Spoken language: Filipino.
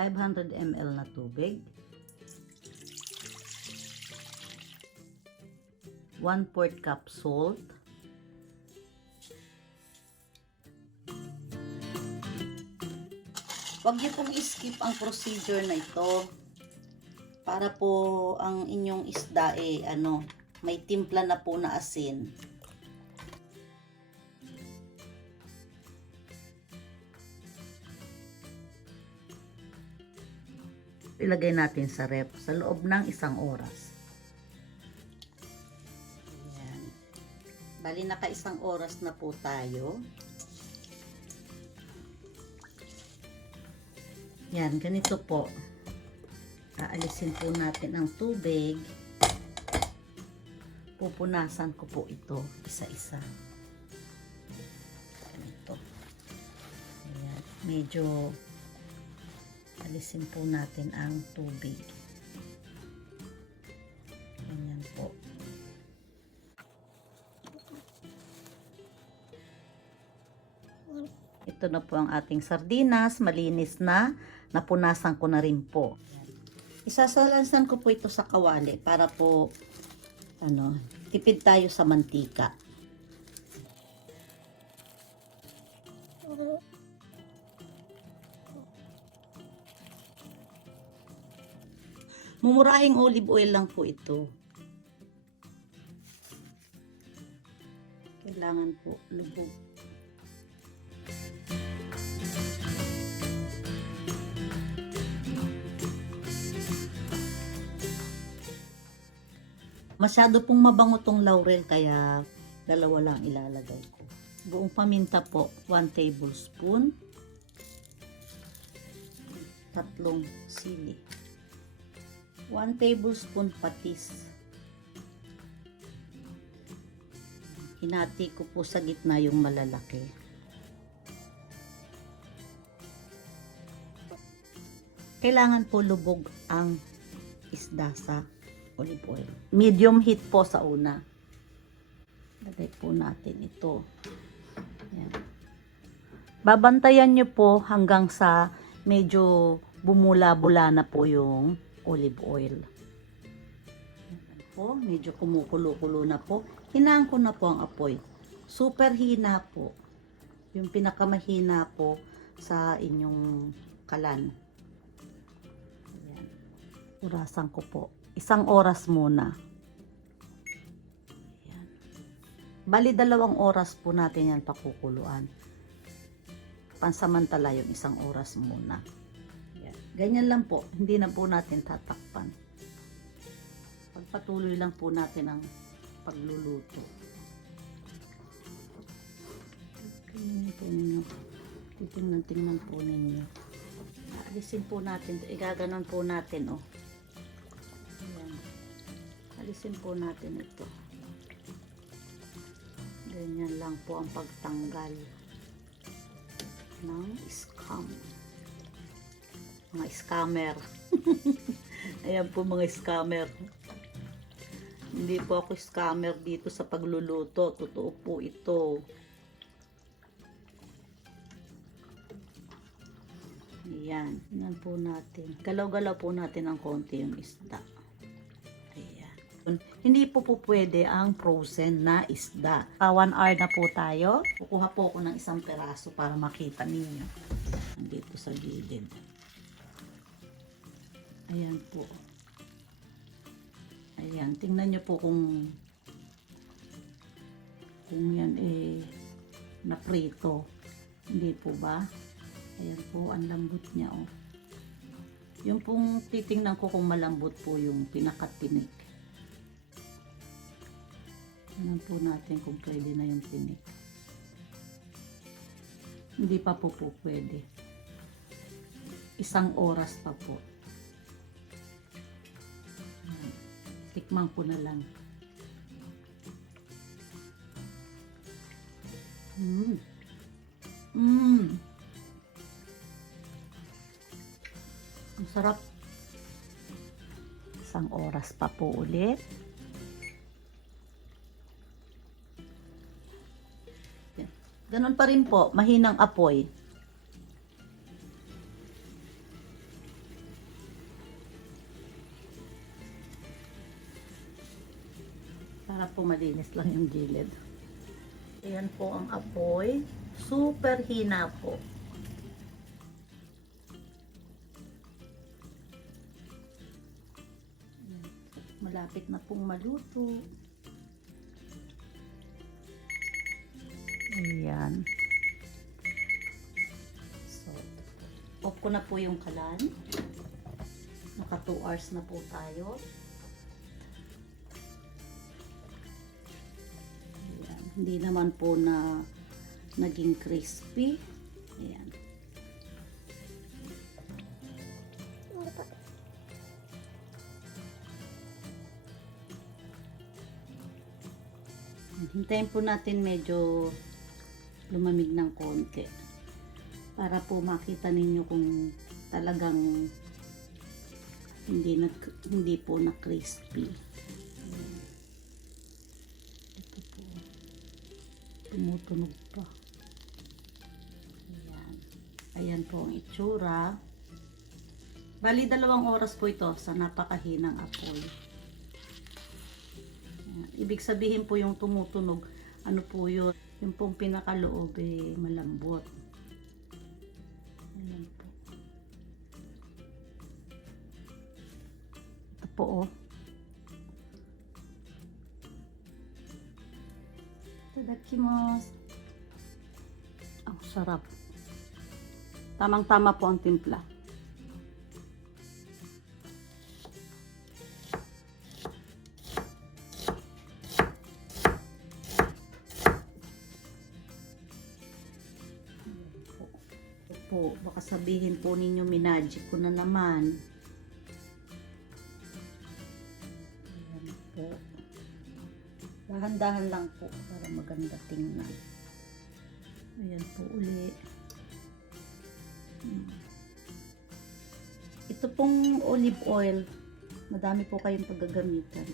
500 ml na tubig, 1/4 cup salt, huwag niyo pong skip ang procedure na ito para po ang inyong isda may timpla na po na asin. Ilagay natin sa ref sa loob ng 1 oras. Ayan. Bali naka 1 oras na po tayo. Yan, ganito po. Aalisin po natin ang tubig. Pupunasan ko po ito isa-isa. Ganito. Ayan. Medyo alisin po natin ang tubig. Ganyan po. Ito na po ang ating sardinas. Malinis na. Napunasan ko na rin po. Isasalansan ko po ito sa kawali para po tipid tayo sa mantika. Mumurahing olive oil lang po ito. Kailangan po lubog. Masyado pong mabango tong laurel kaya 2 lang ilalagay ko. Buong paminta po 1 tablespoon. 3 sili. 1 tablespoon patis. Hinati ko po sa gitna yung malalaki. Kailangan po lubog ang isda sa olive oil. Medium heat po sa una. Lagay po natin ito. Ayan. Babantayan nyo po hanggang sa medyo bumula-bula na po yung olive oil. Ayan po, medyo kumukulo-kulo na po. Hinaan ko na po ang apoy. Super hina po. Yung pinakamahina po sa inyong kalan. Ayan. Urasan ko po. 1 oras muna. Ayan. Bali 2 oras po natin yan pakukuluan. Pansamantala yung 1 oras muna. Ayan. Ganyan lang po. Hindi na po natin tatakpan. Pagpatuloy lang po natin ang pagluluto. Tingnan po ninyo. Tingnan po ninyo. Alisin po natin. Igaganon po natin alisin po natin ito. Ganyan lang po ang pagtanggal ng scam. Mga scammer. Ayan po mga scammer. Hindi po ako scammer dito sa pagluluto. Totoo po ito. Ayan. Tingnan po natin. Galaw-galaw po natin ang konti yung isda. Hindi po pwede ang frozen na isda. 1 hour na po tayo. Kukuha po ako ng 1 peraso para makita ninyo. Dito sa gilid. Ayan po. Ayan. Tingnan nyo po kung yan naprito. Hindi po ba? Ayan po. Ang lambot niya Yung pong titingnan ko kung malambot po yung pinakatinik. Tingnan po natin kung pwede na yung tinik. Hindi pa po pwede. 1 oras pa po. Tikman ko na lang. Ang sarap. 1 oras pa po ulit. Ganon pa rin po, mahinang apoy. matigas lang yung gilid. Ayan po ang apoy. Super hina po. Malapit na pong maluto. Ayan. So, off ko na po yung kalan. Naka 2 hours na po tayo. Ayan. Hindi naman po na naging crispy. Ayan. Hintayin po natin medyo lumamig ng konti para po makita ninyo kung talagang hindi po na crispy. Ito po, tumutunog pa. Ayan. Ayan po ang itsura. Bali 2 oras po ito sa napakahinang apoy. Ayan. Ibig sabihin po yung tumutunog, ano po yun? Yung pong pinakaloob malambot. Ayan po. Ito po oh. Itadakimasu. Ang sarap. Tamang-tama po ang timpla. Po, baka sabihin po ninyo minagic ko na naman. Ayan po. Dahan-dahan lang po para maganda tingnan. Ayan po uli. Ito pong olive oil, madami po kayong paggagamitan.